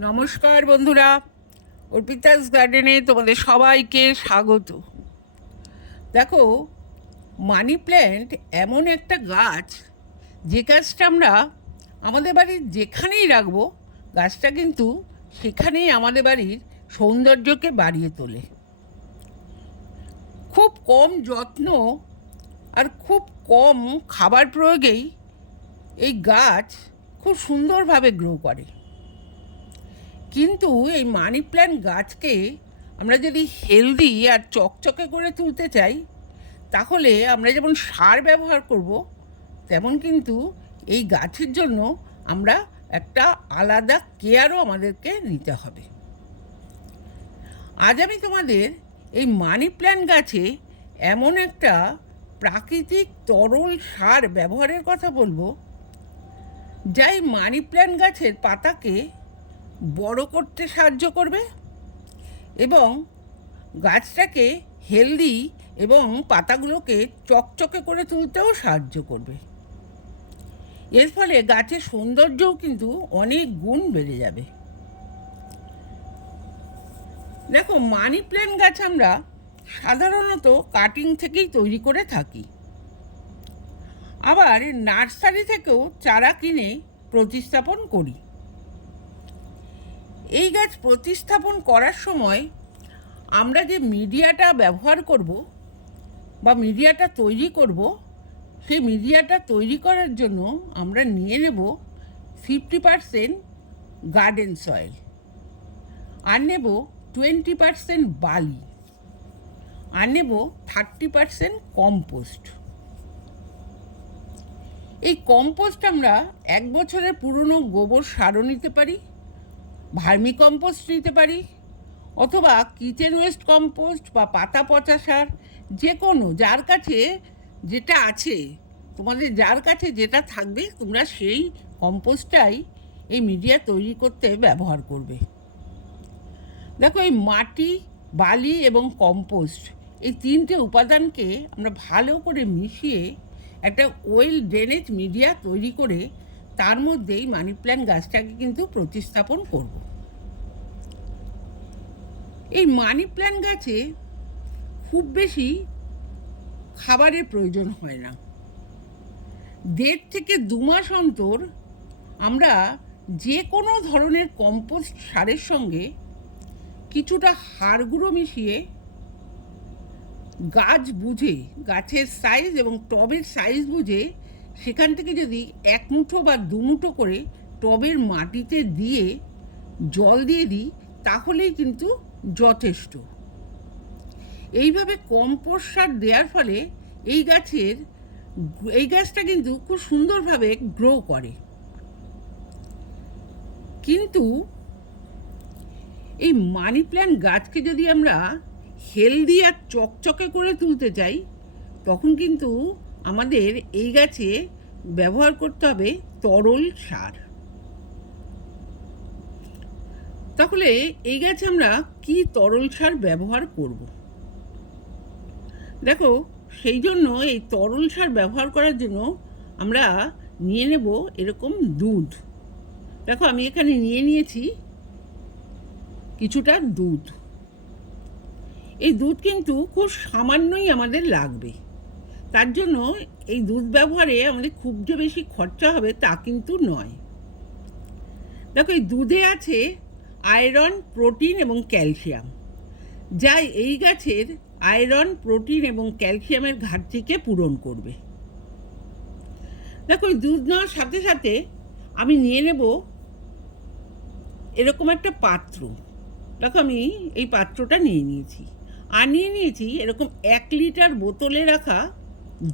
নমস্কার বন্ধুরা। অর্পিতাস গার্ডেনে তোমাদের সবাইকে স্বাগত। দেখো, মানি প্ল্যান্ট এমন একটা গাছ, যে গাছটা আমরা আমাদের বাড়ির যেখানেই রাখব, গাছটা কিন্তু সেখানেই আমাদের বাড়ির সৌন্দর্যকে বাড়িয়ে তোলে। খুব কম যত্ন আর খুব কম খাবার প্রয়োগেই এই গাছ খুব সুন্দরভাবে গ্রো করে। কিন্তু এই মানি প্ল্যান্ট গাছকে আমরা যদি হেলদি আর চকচকে করে তুলতে চাই, তাহলে আমরা যেমন সার ব্যবহার করব, তেমন কিন্তু এই গাছের জন্য আমরা একটা আলাদা কেয়ারও আমাদেরকে নিতে হবে। আজ আমি তোমাদের এই মানি প্ল্যান্ট গাছে এমন একটা প্রাকৃতিক তরল সার ব্যবহারের কথা বলব, যা এই মানি প্ল্যান্ট গাছের পাতাকে বড় করতে সাহায্য করবে এবং গাছটাকে হেলদি এবং পাতাগুলোকে চকচকে করে তুলতেও সাহায্য করবে। এর ফলে গাছের সৌন্দর্যও কিন্তু অনেক গুণ বেড়ে যাবে। দেখো, মানি প্ল্যান্ট গাছ আমরা সাধারণত কাটিং থেকেই তৈরি করে থাকি। আবার নার্সারি থেকেও চারা কিনে প্রতিস্থাপন করি। এই গাছ প্রতিস্থাপন করার সময় আমরা যে মিডিয়াটা ব্যবহার করব বা মিডিয়াটা তৈরি করব, সেই মিডিয়াটা তৈরি করার জন্য আমরা নিয়ে নেব ফিফটি পারসেন্ট গার্ডেন সয়েল আর নেব টোয়েন্টি পারসেন্ট বালি আর নেব থার্টি পারসেন্ট কম্পোস্ট। এই কম্পোস্ট আমরা এক বছরের পুরনো গোবর সারও নিতে পারি ভার্মি কম্পোস্ট নিতে পারি, অথবা কিচেন ওয়েস্ট কম্পোস্ট বা পাতা পচা সার, যে কোনো, যার কাছে যেটা আছে, তোমাদের যার কাছে যেটা থাকবে, তোমরা সেই কম্পোস্টটাই এই মিডিয়া তৈরি করতে ব্যবহার করবে। দেখো, এই মাটি, বালি এবং কম্পোস্ট, এই তিনটে উপাদানকে আমরা ভালো করে মিশিয়ে একটা ওয়েল ড্রেনেজ মিডিয়া তৈরি করে তার মধ্যেই মানি প্ল্যান্ট গাছটাকে কিন্তু প্রতিস্থাপন করব। এই মানি প্ল্যান্ট গাছে খুব বেশি খাবারের প্রয়োজন হয় না। দেড় থেকে দু মাস অন্তর আমরা যে কোনো ধরনের কম্পোস্ট সারের সঙ্গে কিছুটা হাড় গুঁড়ো মিশিয়ে গাছ বুঝে, গাছের সাইজ এবং টবের সাইজ বুঝে সেখান থেকে যদি এক মুঠো বা দু মুঠো করে টবের মাটিতে দিয়ে জল দিয়ে দিই, তাহলেই কিন্তু যথেষ্ট। এইভাবে কম্পোস্ট সার দেওয়ার ফলে এই গাছের এই গাছটা কিন্তু খুব সুন্দরভাবে গ্রো করে। কিন্তু এই মানি প্ল্যান্ট গাছকে যদি আমরা হেলদি আর চকচকে করে তুলতে চাই, তখন কিন্তু আমাদের এই গাছে ব্যবহার করতে হবে তরল সার। তাহলে এই গাছে আমরা কি তরল সার ব্যবহার করব? দেখো, সেই জন্য এই তরল সার ব্যবহার করার জন্য আমরা নিয়ে নেব এরকম দুধ। দেখো, আমি এখানে নিয়ে নিয়েছি কিছুটা দুধ। এই দুধ কিন্তু খুব সামান্যই আমাদের লাগবে। তার জন্য এই দুধ ব্যবহারে আমাদের খুব যে বেশি খরচা হবে তা কিন্তু নয়। দেখো, এই দুধে আছে আয়রন, প্রোটিন এবং ক্যালসিয়াম। যা এই গাছের আয়রন, প্রোটিন এবং ক্যালসিয়ামের ঘাটতিকে পূরণ করবে। দেখো দুধ নেওয়ার সাথে সাথে আমি নিয়ে নেব এরকম একটা পাত্র। দেখো, আমি এই পাত্রটা নিয়ে নিয়েছি। আর নিয়ে নিয়েছি এরকম এক লিটার বোতলে রাখা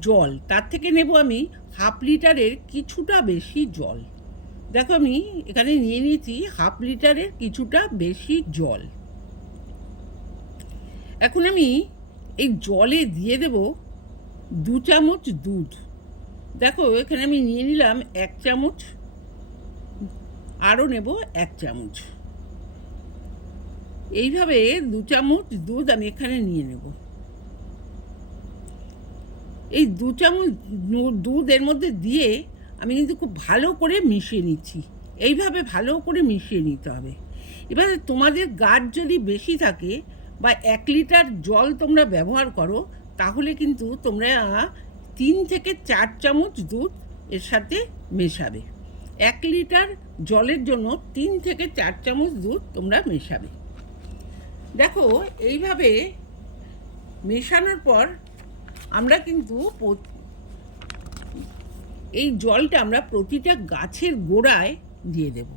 জল। তার থেকে নেব আমি হাফ লিটারের কিছুটা বেশি জল। দেখো আমি এখানে নিয়ে নিয়েছি হাফ লিটারের কিছুটা বেশি জল। এখন আমি এই জলে দিয়ে দেব দু চামচ দুধ। দেখো এখানে আমি নিয়ে নিলাম এক চামচ, আরও নেব এক চামচ। এইভাবে দু চামচ দুধ আমি এখানে নিয়ে নেব। এই দু চামচ দুধ এর মধ্যে দিয়ে আমি কিন্তু খুব ভালো করে মিশিয়ে নিচ্ছি। এইভাবে ভালো করে মিশিয়ে নিতে হবে। এবারে তোমাদের গাছ যদি বেশি থাকে বা এক লিটার জল তোমরা ব্যবহার করো, তাহলে কিন্তু তোমরা তিন থেকে চার চামচ দুধ এর সাথে মেশাবে। এক লিটার জলের জন্য তিন থেকে চার চামচ দুধ তোমরা মেশাবে। দেখো, এইভাবে মেশানোর পর আমরা কিন্তু এই জলটা আমরা প্রতিটা গাছের গোড়ায় দিয়ে দেব।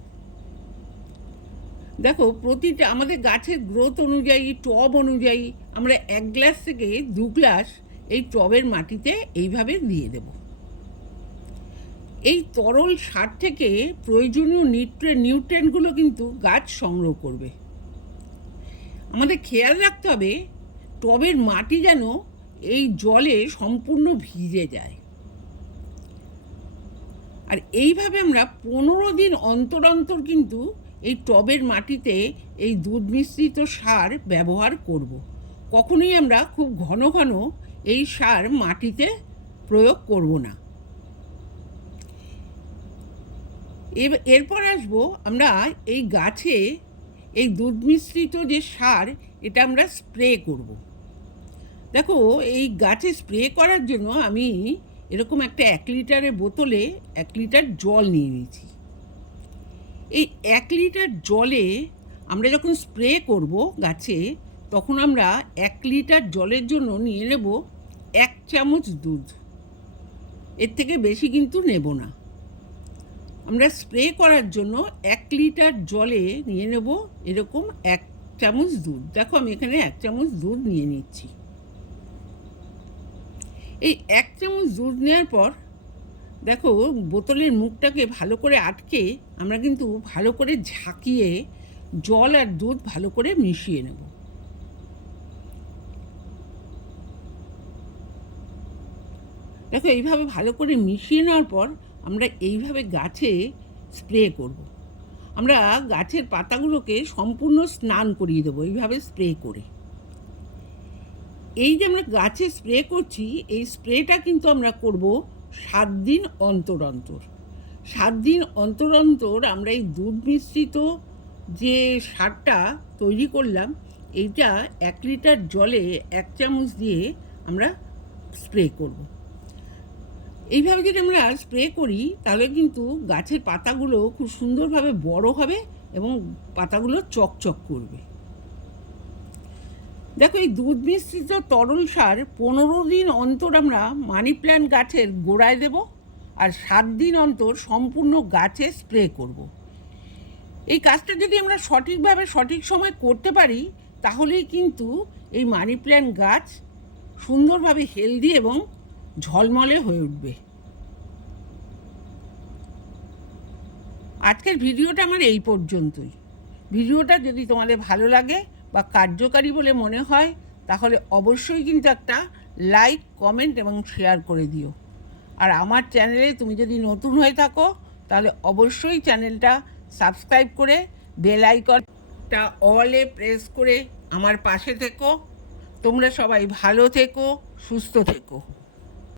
দেখো, প্রতিটা আমাদের গাছের গ্রোথ অনুযায়ী, টব অনুযায়ী আমরা এক গ্লাস থেকে দু গ্লাস এই টবের মাটিতে এইভাবে দিয়ে দেব। এই তরল সার থেকে প্রয়োজনীয় নিউট্রে নিউট্রেন্টগুলো কিন্তু গাছ সংগ্রহ করবে। আমাদের খেয়াল রাখতে হবে, টবের মাটি যেন এই জলে সম্পূর্ণ ভিজে যায় আর এইভাবে আমরা পনেরো দিন অন্তর অন্তর কিন্তু এই টবের মাটিতে এই দুধ মিশ্রিত সার ব্যবহার করব। কখনোই আমরা খুব ঘন ঘন এই সার মাটিতে প্রয়োগ করব না এরপর আসব আমরা এই গাছে এই দুধ মিশ্রিত যে সার, এটা আমরা স্প্রে করব। দেখো, এই গাছে স্প্রে করার জন্য আমি এরকম একটা এক লিটারের বোতলে এক লিটার জল নিয়ে নিয়েছি। এই এক লিটার জলে আমরা যখন স্প্রে করব গাছে, তখন আমরা এক লিটার জলের জন্য নিয়ে নেব এক চামচ দুধ। এর থেকে বেশি কিন্তু নেব না। আমরা স্প্রে করার জন্য এক লিটার জলে নিয়ে নেব এরকম এক চামচ দুধ। দেখো, আমি এখানে এক চামচ দুধ নিয়ে নিচ্ছি। এই এক চামচ দুধ নেওয়ার পর, দেখো বোতলের মুখটাকে ভালো করে আটকে আমরা কিন্তু ভালো করে ঝাঁকিয়ে জল আর দুধ ভালো করে মিশিয়ে নেব দেখো এইভাবে ভালো করে মিশিয়ে নেওয়ার পর আমরা এইভাবে গাছে স্প্রে করব। আমরা গাছের পাতাগুলোকে সম্পূর্ণ স্নান করিয়ে দেবো এইভাবে স্প্রে করে এই যে আমরা গাছে স্প্রে করছি, এই স্প্রেটা কিন্তু আমরা করব সাত দিন অন্তর অন্তর। সাত দিন অন্তর অন্তর আমরা এই দুধ মিশ্রিত যে সারটা তৈরি করলাম, এইটা এক লিটার জলে এক চামচ দিয়ে আমরা স্প্রে করব। এইভাবে যদি আমরা স্প্রে করি, তাহলে কিন্তু গাছের পাতাগুলো খুব সুন্দরভাবে বড় হবে এবং পাতাগুলো চকচক করবে। দেখো, এই দুধ মিশ্রিত তরল সার পনেরো দিন অন্তর আমরা মানি প্ল্যান্ট গাছের গোড়ায় দেব আর সাত দিন অন্তর সম্পূর্ণ গাছে স্প্রে করব। এই কাজটা যদি আমরা সঠিকভাবে সঠিক সময় করতে পারি, তাহলেই কিন্তু এই মানি প্ল্যান্ট গাছ সুন্দরভাবে হেলদি এবং ঝলমলে হয়ে উঠবে আজকের ভিডিওটা আমার এই পর্যন্তই ভিডিওটা যদি তোমাদের ভালো লাগে বা কার্যকারী বলে মনে হয়, তাহলে অবশ্যই কিন্তু একটা লাইক কমেন্ট এবং শেয়ার করে দিও। আর আমার চ্যানেলে তুমি যদি নতুন হয়ে থাকো, তাহলে অবশ্যই চ্যানেলটা সাবস্ক্রাইব করে বেল আইকনটা অলে প্রেস করে আমার পাশে থেকো। তোমরা সবাই ভালো থেকো, সুস্থ থেকো।